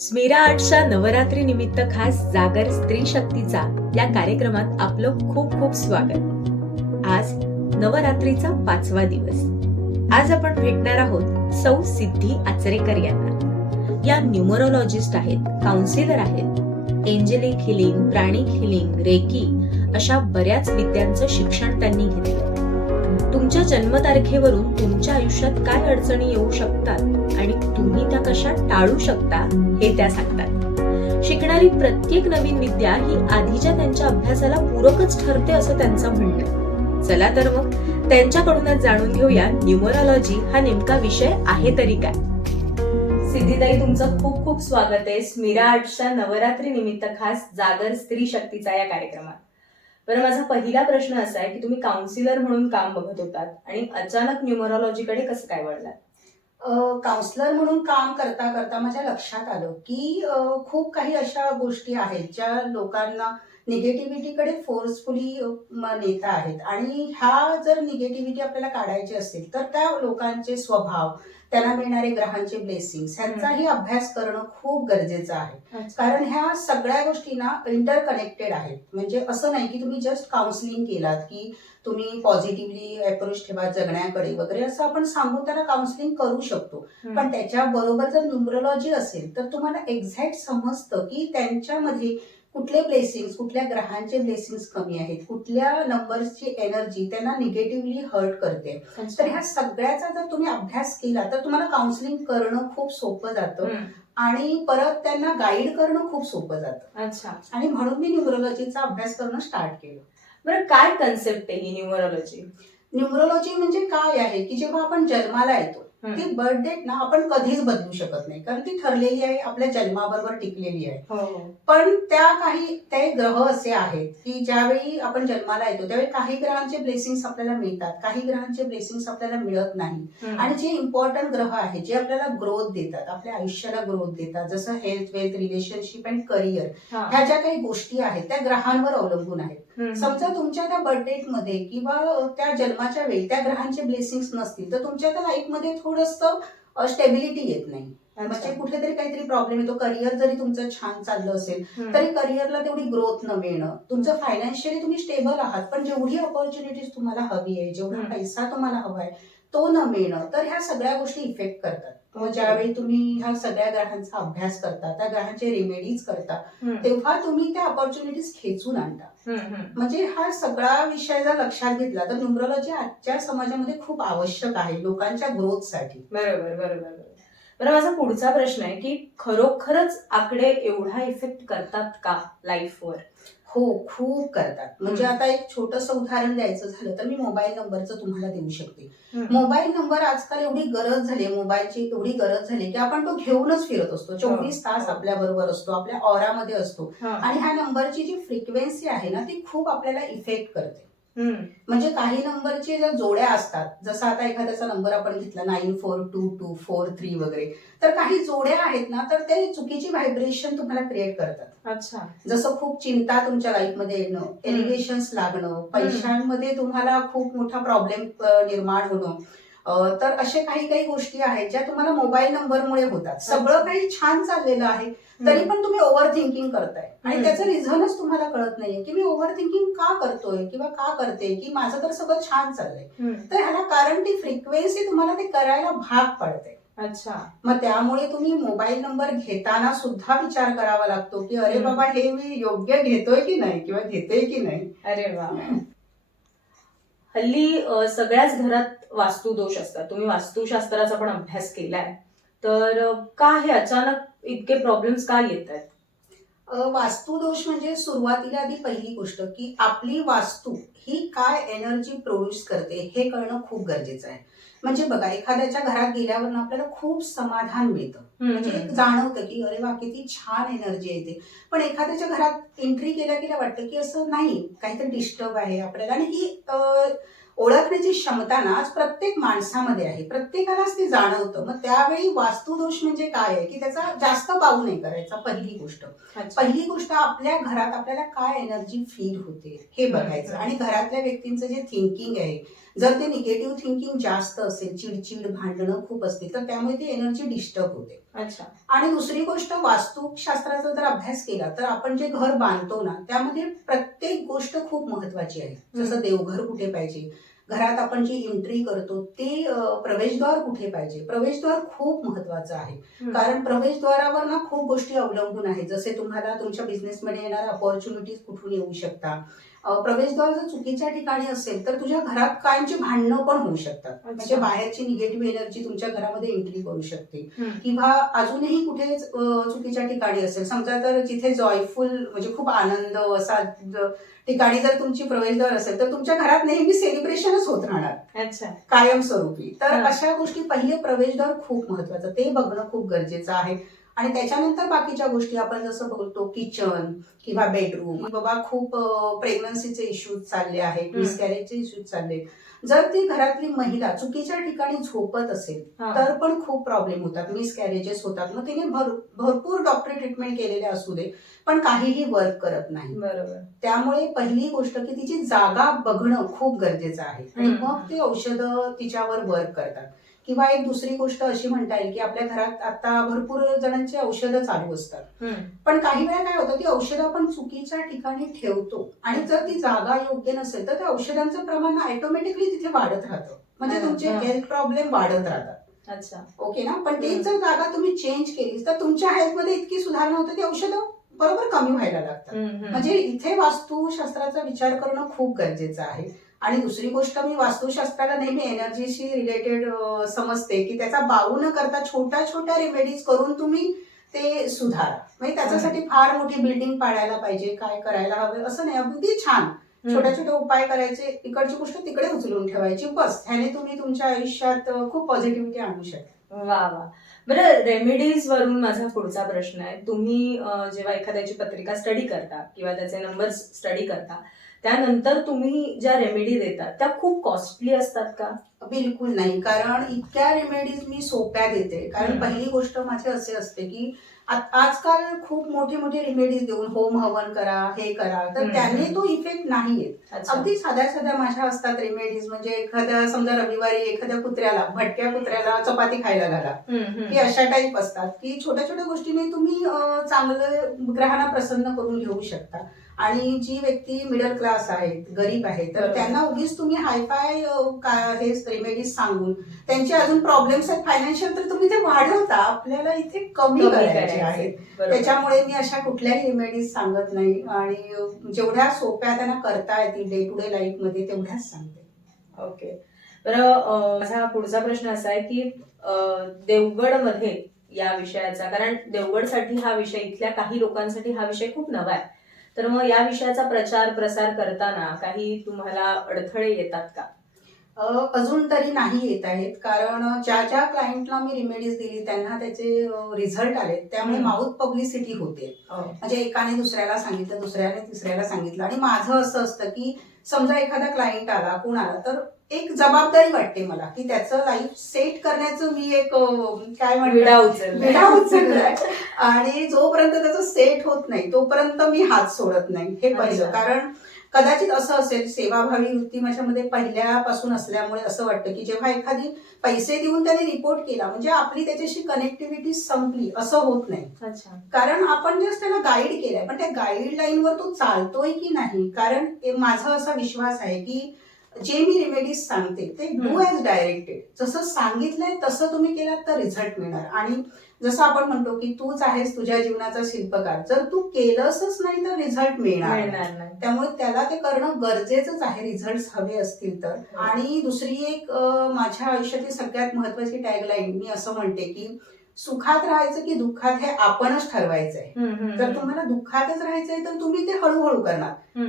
स्मिरा आर्ट्सच्या नवरात्री निमित्त खास जागर स्त्री शक्तीचा या कार्यक्रमात आपलं खूप खूप स्वागत. आज नवरात्रीचा 5वा दिवस. आज आपण भेटणार आहोत सौ सिद्धी आचरेकर यांना. या न्यूमरोलॉजिस्ट आहेत, काउन्सिलर आहेत. एंजेलिक हिलिंग, प्राणिक हिलिंग, रेकी अशा बऱ्याच विद्यांचं शिक्षण त्यांनी घेतलं. तुमच्या जन्मतारखेवरून तुमच्या आयुष्यात काय अडचणी येऊ शकतात आणि तुम्ही त्या कशा टाळू शकता हे त्या सांगतात. शिकणारी प्रत्येक नवीन विद्या ही आधीच्या त्यांच्या अभ्यासाला पूरकच ठरते असं त्यांचं म्हणणं. चला तर मग त्यांच्याकडूनच जाणून घेऊया न्यूमरोलॉजी हा नेमका विषय आहे तरी काय. सिद्धीताई, तुमचं खूप खूप स्वागत आहे स्मिरा आर्ट्सच्या नवरात्री निमित्त खास जागर स्त्री शक्तीचा या कार्यक्रमात. बरं, माझा पहिला प्रश्न असा आहे की तुम्ही काउन्सिलर म्हणून काम बघत होतात आणि अचानक न्यूमरोलॉजीकडे कसं काय वळलात? काउन्सलर म्हणून काम करता करता माझ्या लक्षात आलं की खूप काही अशा गोष्टी आहेत ज्या लोकांना निगेटिव्हिटीकडे फोर्सफुली नेता आहेत आणि ह्या जर निगेटिव्हिटी आपल्याला काढायची असेल तर त्या लोकांचे स्वभाव, त्यांना मिळणारे ग्रहांचे ब्लेसिंग्स ह्यांचाही अभ्यास करणं खूप गरजेचं आहे. कारण ह्या सगळ्या गोष्टी ना इंटरकनेक्टेड आहेत. म्हणजे असं नाही की तुम्ही जस्ट काउन्सिलिंग केलात की तुम्ही पॉझिटिव्हली अप्रोच ठेवा जगण्याकडे वगैरे असं आपण सांगून त्याला काउन्सिलिंग करू शकतो. पण त्याच्याबरोबर जर न्यूमरोलॉजी असेल तर तुम्हाला एक्झॅक्ट समजतं की त्यांच्यामध्ये कुठले ब्लेसिंग्स, कुठल्या ग्रहांचे ब्लेसिंग्स कमी आहेत, कुठल्या नंबर्सची एनर्जी त्यांना निगेटिव्हली हर्ट करते. तर ह्या सगळ्याचा जर तुम्ही अभ्यास केला तर तुम्हाला काउन्सिलिंग करणं खूप सोपं जातं आणि परत त्यांना गाईड करणं खूप सोपं जातं. अच्छा. आणि म्हणून मी न्यूमरोलॉजीचा अभ्यास करणं स्टार्ट केलं. बरं, काय कन्सेप्ट आहे ही न्यूमरोलॉजी? न्यूमरोलॉजी म्हणजे काय आहे की जेव्हा आपण जन्माला येतो ती बर्थ डेट ना आपण कधीच बदलू शकत नाही, कारण ती ठरलेली आहे, आपल्या जन्माबरोबर टिकलेली आहे. पण ते ग्रह असे आहेत की ज्यावेळी आपण जन्माला येतो त्यावेळी काही ग्रहांचे ब्लेसिंग्स आपल्याला मिळतात, काही ग्रहांचे ब्लेसिंग्स आपल्याला मिळत नाही. आणि जे इम्पॉर्टंट ग्रह आहेत जे आपल्याला ग्रोथ देतात, आपल्या आयुष्याला ग्रोथ देतात, जसं health, wealth, relationship and career, ह्या ज्या काही गोष्टी आहेत त्या ग्रहांवर अवलंबून आहेत. समजा तुमच्या त्या बर्थ डेट मध्ये किंवा त्या जन्माच्या वेळी त्या ग्रहांचे ब्लेसिंग्स नसतील तर तुमच्या त्या लाईफ मध्ये थोडंसं स्टेबिलिटी येत नाही. म्हणजे कुठेतरी काहीतरी प्रॉब्लेम येतो. करिअर जरी तुमचं छान चाललं असेल तरी करिअरला तेवढी ग्रोथ न मिळणं, तुमचं फायनान्शियली तुम्ही स्टेबल आहात पण जेवढी ऑपॉर्च्युनिटीज तुम्हाला हवी आहे, जेवढा पैसा तुम्हाला हवा आहे तो न मिळणं, तर ह्या सगळ्या गोष्टी इफेक्ट करतात. मग ज्यावेळी तुम्ही ह्या सगळ्या ग्रहांचा अभ्यास करता, त्या ग्रहांचे रेमेडीज करता, तेव्हा तुम्ही त्या ऑपॉर्च्युनिटीज खेचून आणता. म्हणजे हा सगळा विषय जर लक्षात घेतला तर न्यूमरोलॉजी आजच्या समाजामध्ये खूप आवश्यक आहे लोकांच्या ग्रोथसाठी. बरोबर बरोबर. बरं, माझा पुढचा प्रश्न आहे की खरोखरच आकडे एवढा इफेक्ट करतात का लाईफवर? हो, खूप करतात. म्हणजे आता एक छोटंसं उदाहरण द्यायचं झालं तर मी मोबाईल नंबरचं तुम्हाला देऊ शकते. मोबाईल नंबर आजकाल एवढी गरज झाली, मोबाईलची एवढी गरज झाली की आपण तो घेऊनच फिरत असतो. 24 तास आपल्या बरोबर असतो, आपल्या ऑरामध्ये असतो. आणि ह्या नंबरची जी फ्रिक्वेन्सी आहे ना ती खूप आपल्याला इफेक्ट करते. म्हणजे काही नंबरचे ज्या जोड्या असतात, जसं आता एखाद्याचा नंबर आपण घेतला 942243 वगैरे, तर काही जोड्या आहेत ना तर ते चुकीची व्हायब्रेशन तुम्हाला क्रिएट करतात. अच्छा. जसं खूप चिंता तुमच्या लाईफमध्ये येणं, एलिव्हेशन्स लागणं, पैशांमध्ये तुम्हाला खूप मोठा प्रॉब्लेम निर्माण होणं, तर असे काही काही गोष्टी आहेत ज्या तुम्हाला मोबाईल नंबरमुळे होतात. सगळं काही छान चाललेलं आहे तरी पण तुम्ही ओव्हर थिंकिंग करताय आणि त्याचं रिझनच तुम्हाला कळत नाहीये की मी ओव्हर थिंकिंग का करतोय किंवा का करते, की माझं तर सगळं छान चाललंय. तर ह्याला कारण ती फ्रिक्वेन्सी तुम्हाला ते करायला भाग पडते. अच्छा. मग त्यामुळे तुम्ही मोबाईल नंबर घेताना सुद्धा विचार करावा लागतो की अरे बाबा हे मी योग्य घेतोय की नाही किंवा घेते की नाही. अरे वा. हल्ली सगळ्याच घरात वास्तुदोष असतात. तुम्ही वास्तुशास्त्राचा पण अभ्यास केलाय, तर का हे अचानक इतके प्रॉब्लेम्स का येत आहेत? वास्तुदोष म्हणजे सुरुवातीला आधी पहिली गोष्ट की आपली वास्तू ही काय एनर्जी प्रोड्यूस करते हे कळणं खूप गरजेचं आहे. म्हणजे बघा, एखाद्याच्या घरात गेल्यावर आपल्याला खूप समाधान मिळतं, म्हणजे एक जाणवतं की अरे वा किती छान एनर्जी येते. पण एखाद्याच्या घरात एंट्री केल्या केल्या वाटतं की असं नाही, काहीतरी डिस्टर्ब आहे आपल्याला. आणि ही ओळखण्याची क्षमता ना आज प्रत्येक माणसामध्ये आहे, प्रत्येकालाच ते जाणवतं. मग त्यावेळी वास्तुदोष म्हणजे काय आहे की त्याचा जास्त बाऊ नाही करायचा. पहिली गोष्ट आपल्या घरात आपल्याला काय एनर्जी फील होते हे बघायचं आणि घरातल्या व्यक्तींचं जे थिंकिंग आहे, जर ते निगेटिव्ह थिंकिंग जास्त असेल, चिडचिड, भांडणं खूप असतील, तर त्यामुळे ती एनर्जी डिस्टर्ब होते. अच्छा. आणि दुसरी गोष्ट, वास्तुशास्त्राचा जर अभ्यास केला तर आपण जे घर बांधतो ना, त्यामध्ये प्रत्येक गोष्ट खूप महत्वाची आहे. जसं देवघर कुठे पाहिजे, घरात आपण जी एंट्री करतो ते प्रवेशद्वार कुठे पाहिजे. प्रवेशद्वार खूप महत्वाचं आहे, कारण प्रवेशद्वारावर ना खूप गोष्टी अवलंबून आहेत. जसे तुम्हाला तुमच्या बिझनेसमध्ये येणाऱ्या अपॉर्च्युनिटीज कुठून येऊ शकतात. प्रवेशद्वार जर चुकीच्या ठिकाणी असेल तर तुझ्या घरात कायमची भांडणं पण होऊ शकतात. म्हणजे बाहेरची निगेटिव्ह एनर्जी तुमच्या घरामध्ये एंट्री करू शकते. किंवा अजूनही कुठे चुकीच्या ठिकाणी असेल, समजा तर जिथे जॉयफुल म्हणजे खूप आनंद असा ठिकाणी जर तुमची प्रवेशद्वार असेल तर तुमच्या घरात नेहमी सेलिब्रेशनच होत राहणार. अच्छा. कायमस्वरूपी. तर अशा गोष्टी, पहिले प्रवेशद्वार खूप महत्वाचं, ते बघणं खूप गरजेचं आहे. आणि त्याच्यानंतर बाकीच्या गोष्टी आपण जसं बोलतो किचन किंवा बेडरूम, बाबा खूप प्रेग्नन्सीचे इश्यूज चालले आहेत, मिसकॅरेजचे इश्यूज चालले, जर ती घरातली महिला चुकीच्या ठिकाणी झोपत असेल तर पण खूप प्रॉब्लेम होतात, मिसकॅरेजेस होतात. मग तिने भरपूर डॉक्टरी ट्रीटमेंट केलेले असू दे पण काहीही वर्क करत नाही. बरोबर. त्यामुळे पहिली गोष्ट की तिची जागा बघणं खूप गरजेचं आहे आणि मग ते औषधं तिच्यावर वर्क करतात. किंवा एक दुसरी गोष्ट अशी म्हणता येईल की आपल्या घरात आता भरपूर जणांची औषधं चालू असतात, पण काही वेळा काय होतं, ती औषधं आपण चुकीच्या ठिकाणी ठेवतो आणि जर ती जागा योग्य नसेल तर त्या औषधांचं प्रमाण ऑटोमॅटिकली तिथे वाढत राहतं. म्हणजे तुमचे हेल्थ प्रॉब्लेम वाढत राहतात. अच्छा. ओके ना. पण तीच जर जागा तुम्ही चेंज केली तर तुमच्या हेल्थमध्ये इतकी सुधारणा होते, ती औषधं बरोबर कमी व्हायला लागतात. म्हणजे इथे वास्तुशास्त्राचा विचार करणं खूप गरजेचं आहे. आणि दुसरी गोष्ट, मी वास्तुशास्त्राला नेहमी एनर्जीशी रिलेटेड समजते की त्याचा बाऊ न करता छोट्या छोट्या रेमेडीज करून तुम्ही ते सुधारा. म्हणजे त्याच्यासाठी फार मोठी बिल्डिंग पाडायला पाहिजे, काय करायला हवे असं नाही. अगदी छान छोट्या छोट्या उपाय करायचे, इकडची गोष्ट तिकडे उचलून ठेवायची, बस ह्याने तुम्ही तुमच्या आयुष्यात खूप पॉझिटिव्हिटी आणू शकता. वा वा. बरं, रेमेडीज वरून माझा पुढचा प्रश्न आहे. तुम्ही जेव्हा एखाद्याची पत्रिका स्टडी करता किंवा त्याचे नंबर्स स्टडी करता, त्यानंतर तुम्ही ज्या रेमेडी देतात त्या खूप कॉस्टली असतात का? बिलकुल नाही, कारण इतक्या रेमेडीज मी सोप्या देते. कारण पहिली गोष्ट माझे असे असते की आजकाल खूप मोठे मोठे रेमेडीज देऊन होम हवन करा, हे करा, तर त्याने तो इफेक्ट नाही येत. अगदी साध्या साध्या माझ्या असतात रेमेडीज. म्हणजे एखाद्या, समजा रविवारी एखाद्या कुत्र्याला, भटक्या कुत्र्याला चपाती खायला घाला, की अशा टाईप असतात की छोट्या छोट्या गोष्टीने तुम्ही चांगलं ग्रहांना प्रसन्न करून घेऊ शकता. आणि जी व्यक्ती मिडल क्लास आहेत, गरीब आहेत, तर त्यांना उगीच तुम्ही हायफाय हे रेमेडीज सांगून त्यांचे अजून प्रॉब्लेम्स आहेत फायनान्शियल, तर तुम्ही ते वाढवता. आपल्याला इथे कमी करायचे आहेत. त्याच्यामुळे मी अशा कुठल्याही रेमेडीज सांगत नाही आणि जेवढ्या सोप्या त्यांना करता येतील डे टू डे लाईफ मध्ये तेवढ्याच सांगते. ओके. बरं, माझा पुढचा प्रश्न असा आहे की देवगड मध्ये या विषयाचा, कारण देवगडसाठी हा विषय, इथल्या काही लोकांसाठी हा विषय खूप नवा आहे, तर मग या विषयाचा प्रचार प्रसार करताना काही तुम्हाला अडथळे येतात का? अजून तरी नाही येत आहेत, कारण ज्या ज्या क्लायंटला मी रेमेडीज दिली त्यांना त्याचे रिझल्ट आले. त्यामुळे माउथ पब्लिसिटी होते. म्हणजे एकाने दुसऱ्याला सांगितलं, दुसऱ्याने तिसऱ्याला सांगितलं. आणि माझं असं असतं की समजा एखादा क्लायंट आला, कोण आला, तर एक जबाबदारी वाटते मला की त्याचं लाईफ सेट करण्याचं मी एक काय विडा उचललाय. आणि जोपर्यंत त्याचं सेट होत नाही तोपर्यंत मी हात सोडत नाही, हे पहिलं. कारण कदाचित असं असेल, सेवाभावी वृत्ती माझ्यामध्ये पहिल्यापासून असल्यामुळे असं वाटतं की जेव्हा एखादी पैसे देऊन त्याने रिपोर्ट केला म्हणजे आपली त्याच्याशी कनेक्टिव्हिटी संपली, असं होत नाही. कारण आपण जस्ट त्याला गाईड केलंय, पण त्या गाईडलाईनवर तो चालतोय की नाही. कारण माझा असा विश्वास आहे की जे मी रेमेडीज सांगते ते डू ॲज डायरेक्टेड, जसं सांगितलंय तसं तुम्ही केलात तर रिझल्ट मिळणार. आणि जसं आपण म्हणतो की तूच आहेस तुझ्या जीवनाचा शिल्पकार, जर तू केलंसच नाही तर रिझल्ट मिळणार नाही. त्यामुळे त्याला ते करणं गरजेचंच आहे, रिझल्ट हवे असतील तर. आणि दुसरी एक माझ्या आयुष्यातली सगळ्यात महत्वाची टॅगलाईन मी असं म्हणते की सुखात राहायचं की दुःखात हे आपणच ठरवायचंय. जर तुम्हाला दुःखातच राहायचंय तर तुम्ही ते हळूहळू करणार,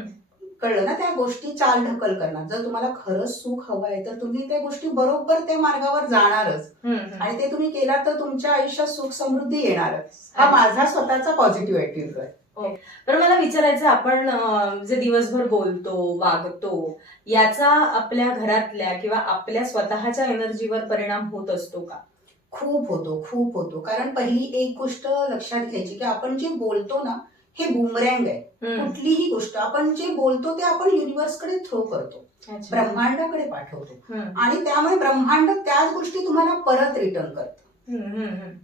कळलं ना, त्या गोष्टी चाल ढकल करणार. जर तुम्हाला खरंच सुख हवंय तर तुम्ही त्या गोष्टी बरोबर त्या मार्गावर जाणारच. आणि ते तुम्ही केलात तर तुमच्या आयुष्यात सुख समृद्धी येणारच. हा माझा स्वतःचा पॉझिटिव्ह ऍटिट्यूड आहे. तर मला विचारायचं, आपण जे दिवसभर बोलतो, वागतो, याचा आपल्या घरातल्या किंवा आपल्या स्वतःच्या एनर्जीवर परिणाम होत असतो का? खूप होतो, खूप होतो. कारण पहिली एक गोष्ट लक्षात घ्यायची की आपण जे बोलतो ना हे बुमरँग आहे. कुठलीही गोष्ट आपण जे बोलतो ते आपण युनिव्हर्सकडे थ्रो करतो, ब्रह्मांडाकडे पाठवतो आणि त्यामुळे ब्रह्मांड त्याच गोष्टी तुम्हाला परत रिटर्न करतो.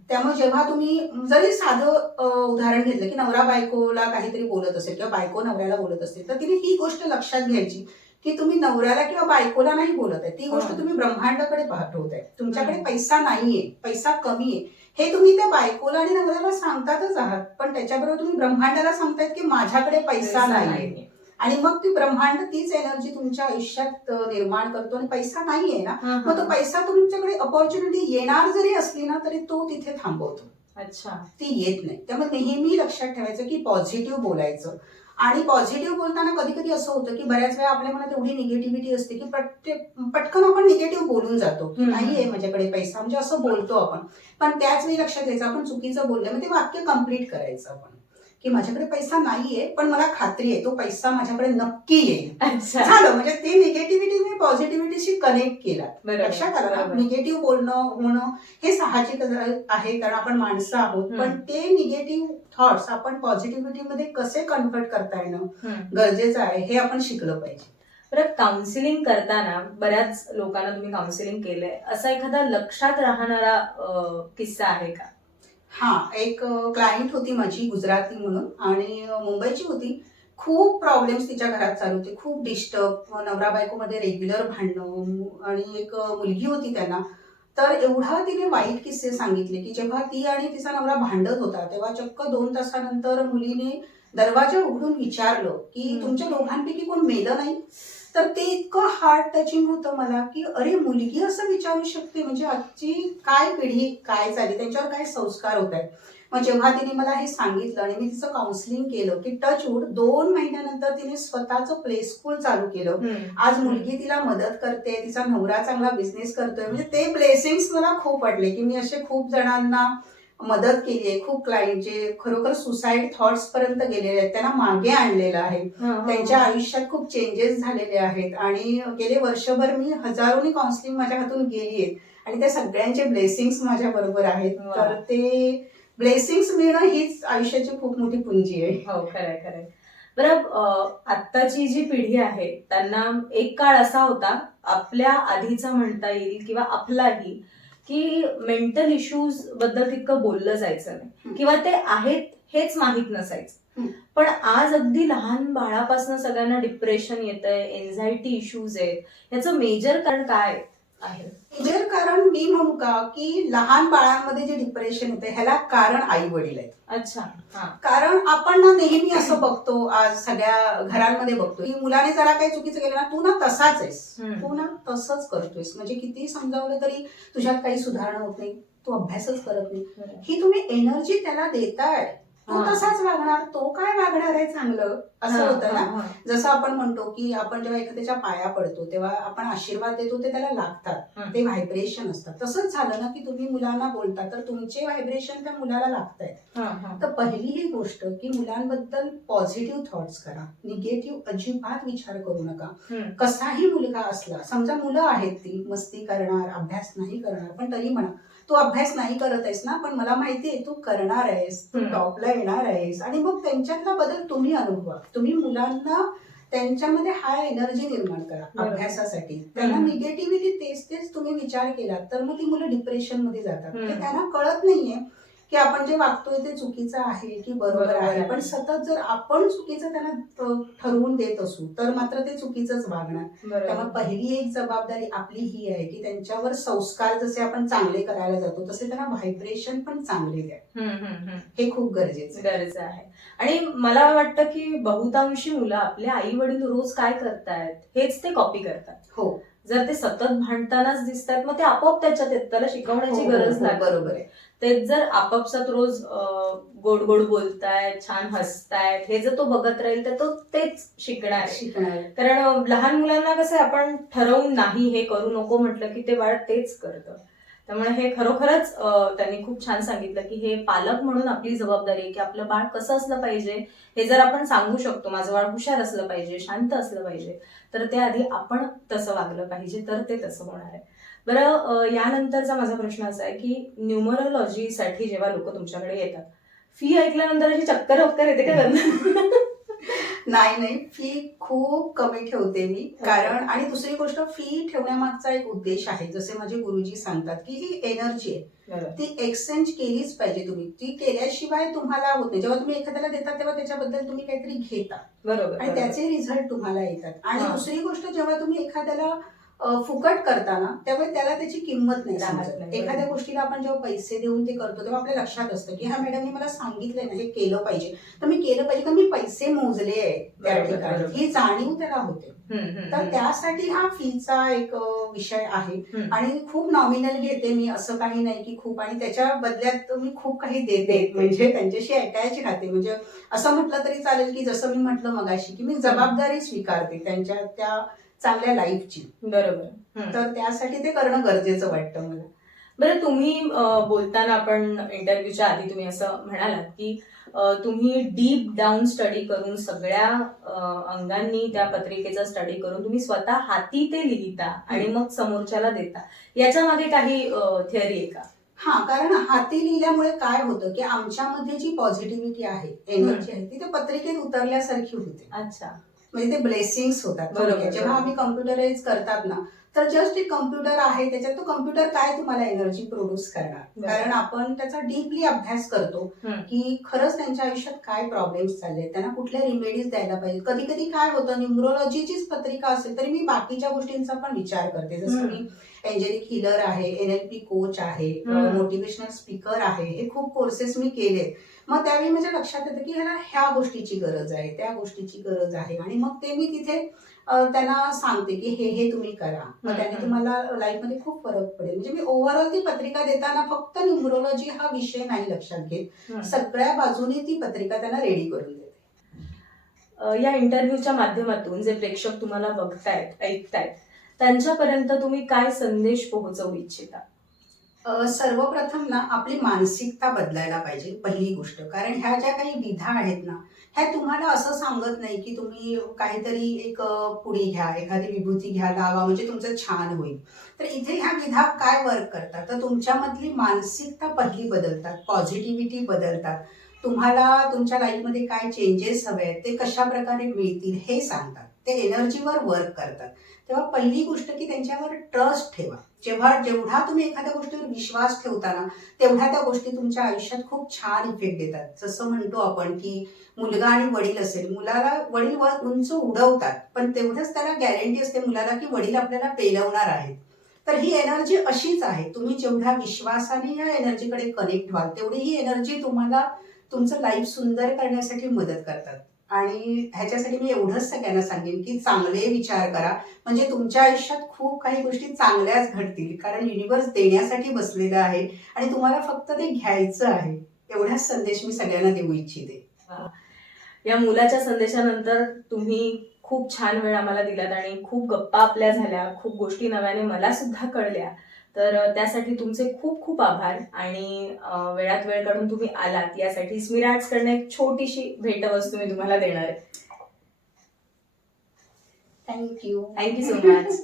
त्यामुळे जेव्हा तुम्ही जरी साधं उदाहरण घेतलं की नवरा बायकोला काहीतरी बोलत असेल किंवा बायको नवऱ्याला बोलत असेल, तर तिने ही गोष्ट लक्षात घ्यायची की तुम्ही नवऱ्याला किंवा बायकोला नाही बोलत आहे, ती गोष्ट तुम्ही ब्रह्मांडाकडे पाठवताय. तुमच्याकडे पैसा नाहीये, पैसा कमी आहे, हे तुम्ही त्या बायकोला आणि नवऱ्याला सांगतातच आहात, पण त्याच्याबरोबर तुम्ही ब्रह्मांडाला सांगतायत की माझ्याकडे पैसा नाहीये. आणि मग ती ब्रह्मांड तीच एनर्जी तुमच्या आयुष्यात निर्माण करतो. आणि पैसा नाहीये ना, मग तो पैसा तुमच्याकडे अपॉर्च्युनिटी येणार जरी असली ना तरी तो तिथे थांबवतो. अच्छा, ती येत नाही. त्यामुळे नेहमी लक्षात ठेवायचं की पॉझिटिव्ह बोलायचं. आणि पॉझिटिव्ह बोलताना कधी कधी असं होतं की बऱ्याच वेळा आपल्या मनात एवढी निगेटिव्हिटी असते की पटकन आपण निगेटिव्ह बोलून जातो की नाहीये माझ्याकडे पैसा, म्हणजे असं बोलतो आपण. पण त्याच वेळी लक्षात घ्यायचं आपण चुकीचं बोललं, मग ते वाक्य कम्प्लीट करायचं आपण की माझ्याकडे पैसा नाहीये पण मला खात्री आहे तो पैसा माझ्याकडे नक्की येईल. झालं, म्हणजे ती निगेटिव्हिटी मी पॉझिटिव्हिटीशी कनेक्ट केला. लक्षात आलं ना, निगेटिव्ह बोलणं होणं हे साहजिक आहे कारण आपण माणसं आहोत, पण ते निगेटिव्ह थॉट्स आपण पॉझिटिव्हिटी मध्ये कसे कन्व्हर्ट करता येणं गरजेचं आहे, हे आपण शिकलं पाहिजे. बरं, काउन्सिलिंग करताना बऱ्याच लोकांना तुम्ही काउन्सिलिंग केलंय, असा एखादा लक्षात राहणारा किस्सा आहे का? हा, एक क्लायंट होती माझी, गुजराती म्हणून, आणि मुंबईची होती. खूप प्रॉब्लेम्स तिच्या घरात चालू होते, खूप डिस्टर्ब, नवरा बायको मध्ये रेग्युलर भांडणं, आणि एक मुलगी होती त्यांना. तर एवढा तिने वाईट किस्से सांगितले की जेव्हा ती आणि तिचा नवरा भांडत होता तेव्हा चक्क 2 तासानंतर मुलीने दरवाजा उघडून विचारलं की तुमच्या दोघांपैकी कोण मेलं नाही? तर ते इतकं हार्ट टचिंग होतं मला की अरे, मुलगी असं विचारू शकते, म्हणजे आजची काय पिढी काय चालली, त्यांच्यावर काय संस्कार होत आहेत. मग जेव्हा तिने मला हे सांगितलं आणि मी तिचं काउन्सिलिंग केलं की टचवूड 2 महिन्यानंतर तिने स्वतःचं प्ले स्कूल चालू केलं. आज मुलगी तिला मदत करते, तिचा नवरा चांगला बिझनेस करतोय. म्हणजे ते ब्लेसिंग्स मला खूप वाटले की मी असे खूप जणांना मदत केली आहे. खूप क्लायंट जे खरोखर सुसाईड थॉट्स पर्यंत गेलेले आहेत त्यांना मागे आणलेलं आहे, त्यांच्या आयुष्यात खूप चेंजेस झालेले आहेत. आणि गेले वर्षभर मी हजारोनी काउन्सिलिंग माझ्या हातून गेली आहे आणि त्या सगळ्यांचे ब्लेसिंग्स माझ्या बरोबर आहेत. तर ते ब्लेसिंग्स मिळणं हीच आयुष्याची खूप मोठी पुंजी आहे. हो, खरंय खरंय. बरं, आत्ताची जी पिढी आहे त्यांना एक काळ असा होता, आपल्या आधीचा म्हणता येईल किंवा आपलाही, की मेंटल इश्यूज बद्दल तितकं बोललं जायचं नाही किंवा ते आहेत हेच माहीत नसायचं. पण आज अगदी लहान बाळापासून सगळ्यांना डिप्रेशन येतंय, एन्झायटी इश्यूज आहेत. याचं मेजर कारण काय आहे? मेजर कारण मी म्हणू का की लहान बाळांमध्ये जे डिप्रेशन येते ह्याला कारण आई वडील आहेत. अच्छा, कारण आपण ना नेहमी असं बघतो, आज सगळ्या घरांमध्ये बघतो की मुलाने जरा काही चुकीचं केलं ना, तू ना तसाच आहेस, तू ना तसंच करतोयस, म्हणजे किती समजावलं तरी तुझ्यात काही सुधारणा होत नाही, तू अभ्यासच करत नाही. ही तुम्ही एनर्जी त्याला देताय, तो तसाच वागणार, तो काय वागणार आहे चांगलं, असं होतं ना. जसं आपण म्हणतो की आपण जेव्हा एखाद्याच्या पाया पडतो तेव्हा आपण आशीर्वाद देतो, ते त्याला लागतात, ते व्हायब्रेशन असतात. तसंच झालं ना की तुम्ही मुलांना बोलता तर तुमचे व्हायब्रेशन त्या मुलाला लागतायत. तर पहिली ही गोष्ट की मुलांबद्दल पॉझिटिव्ह थॉट्स करा, निगेटिव्ह अजिबात विचार करू नका. कसाही मुलगा असला, समजा मुलं आहेत ती मस्ती करणार, अभ्यास नाही करणार, पण तरी म्हणा तू अभ्यास नाही करत आहेस ना, पण मला माहितीये तू करणार आहेस, तू टॉपला येणार आहेस. आणि मग त्यांच्यातला बदल तुम्ही अनुभवा. तुम्ही मुलांना त्यांच्यामध्ये हाय एनर्जी निर्माण करा अभ्यासासाठी. त्यांना निगेटिव्हिटी तेच तुम्ही विचार केला तर मग ती मुलं डिप्रेशन मध्ये जातात. ते त्यांना कळत नाहीये की आपण जे वागतोय ते चुकीचं आहे की बरोबर आहे. पण सतत जर आपण चुकीचं त्यांना ठरवून देत असू तर मात्र ते चुकीचंच वागणार. त्यामुळे पहिली एक जबाबदारी आपली ही आहे की त्यांच्यावर संस्कार जसे आपण चांगले करायला जातो तसे त्यांना व्हायब्रेशन पण चांगले द्या. हे खूप गरजेचं आहे. आणि मला वाटतं की बहुतांशी मुलं आपल्या आई वडील रोज काय करतायत हेच ते कॉपी करतात. हो, जर ते सतत भांडतानाच दिसतात मग ते आपोआप त्याच्यात येत, त्याला शिकवण्याची गरज नाही. बरोबर आहे. तेच जर आपापसात रोज गोड गोड बोलतायत, छान हसतायत, हे जर तो बघत राहील तर तो तेच शिकणार. कारण लहान मुलांना कसं आपण ठरवून नाही हे करू नको म्हटलं की ते बाळ तेच करतं. त्यामुळे हे खरोखरच त्यांनी खूप छान सांगितलं की हे पालक म्हणून आपली जबाबदारी आहे की आपलं बाळ कसं असलं पाहिजे हे जर आपण सांगू शकतो, माझं बाळ हुशार असलं पाहिजे, शांत असलं पाहिजे, तर ते आधी आपण तसं वागलं पाहिजे, तर ते तसं होणार आहे. बरं, यानंतरचा माझा प्रश्न असा आहे की न्यूमरोलॉजीसाठी जेव्हा लोक तुमच्याकडे येतात, फी ऐकल्यानंतर अशी चक्कर वक्कर येते का? नाही, फी खूप कमी ठेवते मी. कारण आणि दुसरी गोष्ट, फी ठेवण्यामागचा एक उद्देश आहे. जसे माझे गुरुजी सांगतात, की ही एनर्जी आहे. ती एक्सचेंज केलीच पाहिजे तुम्ही. ती केल्याशिवाय तुम्हाला होत नाही. जेव्हा तुम्ही एखाद्याला देता तेव्हा त्याच्याबद्दल तुम्ही काहीतरी घेता बरोबर. आणि त्याचे रिझल्ट तुम्हाला येतात. आणि दुसरी गोष्ट, जेव्हा तुम्ही एखाद्याला फुकट करताना तेव्हा त्याला त्याची किंमत नाही समजत. एखाद्या गोष्टीला आपण जेव्हा पैसे देऊन ते करतो तेव्हा आपल्या लक्षात असतं, की हा मॅडमने मला सांगितलंय ना हे केलं पाहिजे, तर मी केलं पाहिजे, तर मी पैसे मोजले आहेत त्या ठिकाणी, ही जाणीव त्याला होते. तर त्यासाठी हा फीचा एक विषय आहे. आणि खूप नॉमिनल घेते मी, असं काही नाही की खूप, आणि त्याच्या बदल्यात मी खूप काही देते, म्हणजे त्यांच्याशी अटॅच राहते. म्हणजे असं म्हटलं तरी चालेल, की जसं मी म्हटलं मगाशी, की मी जबाबदारी स्वीकारते त्यांच्या त्या चांगल्या लाईफची. बरोबर. तर त्यासाठी ते करणं गरजेचं वाटतं मला. बरं, तुम्ही बोलताना आपण इंटरव्ह्यूच्या आधी तुम्ही असं म्हणालात, की तुम्ही डीप डाऊन स्टडी करून सगळ्या अंगांनी त्या पत्रिकेचा स्टडी करून तुम्ही स्वतः हाती ते लिहिता आणि मग समोरच्याला देता. याच्या मागे काही थिअरी आहे का? हा, कारण हाती लिहिल्यामुळे काय होतं, की आमच्यामध्ये जी पॉझिटिव्हिटी आहे, एनर्जी आहे, ती त्या पत्रिकेत उतरल्यासारखी होते. अच्छा. म्हणजे ते ब्लेसिंग्स होतात. बरोबर. जेव्हा आम्ही कम्प्युटराइज करतात ना, तर जस्ट एक कम्प्युटर आहे, त्याच्यात तो कम्प्युटर काय तुम्हाला एनर्जी प्रोड्यूस करणार. कारण आपण त्याचा डीपली अभ्यास करतो, की खरंच त्यांच्या आयुष्यात काय प्रॉब्लेम्स चालले, त्यांना कुठल्या रिमेडीज द्यायला पाहिजे. कधी कधी काय होतं, न्यूमरोलॉजीचीच पत्रिका असेल तरी मी बाकीच्या गोष्टींचा पण विचार करते. जसं मी एंजेलिक हिलर आहे, NLP कोच आहे, मोटिवेशनल स्पीकर आहे, हे खूप कोर्सेस मी केले. मग त्यावेळी माझ्या लक्षात येतं, की ह्याला ह्या गोष्टीची गरज आहे, त्या गोष्टीची गरज आहे, आणि मग ते मी तिथे त्यांना सांगते, की हे तुम्ही करा. मग त्याने तुम्हाला लाईफमध्ये खूप फरक पडेल. म्हणजे मी ओव्हरऑल ती पत्रिका देताना फक्त न्यूमरोलॉजी हा विषय नाही लक्षात घेत, सगळ्या बाजूने ती पत्रिका त्यांना रेडी करून देते. या इंटरव्ह्यूच्या माध्यमातून जे प्रेक्षक तुम्हाला बघतायत, ऐकतायत, त्यांच्यापर्यंत तुम्ही काय संदेश पोहोचवू इच्छिता? सर्वप्रथम ना, आपली मानसिकता बदलायला पाहिजे, पहिली गोष्ट. कारण ह्या ज्या काही विधा आहेत ना, ह्या तुम्हाला असं सांगत नाही, की तुम्ही काहीतरी एक पुडी घ्या, एखादी विभूती घ्या, लावा म्हणजे तुमचं छान होईल. तर इथे ह्या विधा काय वर्क करतात, तर तुमच्यामधली मानसिकता पहिली बदलतात, पॉझिटिव्हिटी बदलतात. तुम्हाला तुमच्या लाईफमध्ये काय चेंजेस हवे आहेत, ते कशा प्रकारे मिळतील हे सांगतात. ते एनर्जीवर वर्क करतात. तेव्हा पहिली गोष्ट, की त्यांच्यावर ट्रस्ट ठेवा. जेवढा तुम्ही एखाद्या गोष्टीवर विश्वास ठेवता ना, तेवढ्या त्या गोष्टी तुमच्या आयुष्यात खूप छान इफेक्ट देतात. जसं म्हणतो आपण, की मुलगा आणि वडील असेल, मुलाला वडील उंच उडवतात, पण तेवढंच त्याला गॅरंटी असते मुलाला, की वडील आपल्याला पेलवणार आहेत. तर ही एनर्जी अशीच आहे. तुम्ही जेवढ्या विश्वासाने या एनर्जीकडे कनेक्ट व्हाल, तेवढी ही एनर्जी तुम्हाला तुमचं लाईफ सुंदर करण्यासाठी मदत करतात. आणि ह्याच्यासाठी मी एवढंच सगळ्यांना सांगेन, की चांगले विचार करा, म्हणजे तुमच्या आयुष्यात खूप काही गोष्टी चांगल्याच घडतील. कारण युनिव्हर्स देण्यासाठी बसलेलं आहे आणि तुम्हाला फक्त ते घ्यायचं आहे. एवढाच संदेश मी सगळ्यांना देऊ इच्छिते. या मुलाच्या संदेशानंतर तुम्ही खूप छान वेळ आम्हाला दिलात आणि खूप गप्पा आपल्या झाल्या, खूप गोष्टी नव्याने मला सुद्धा कळल्या. तर त्यासाठी तुमचे खूप खूप आभार. आणि वेळात वेळ काढून तुम्ही आलात यासाठी स्मिराट्सकडनं एक छोटीशी भेटवस्तू मी तुम्हाला देणार आहे. थँक्यू. Thank you so much.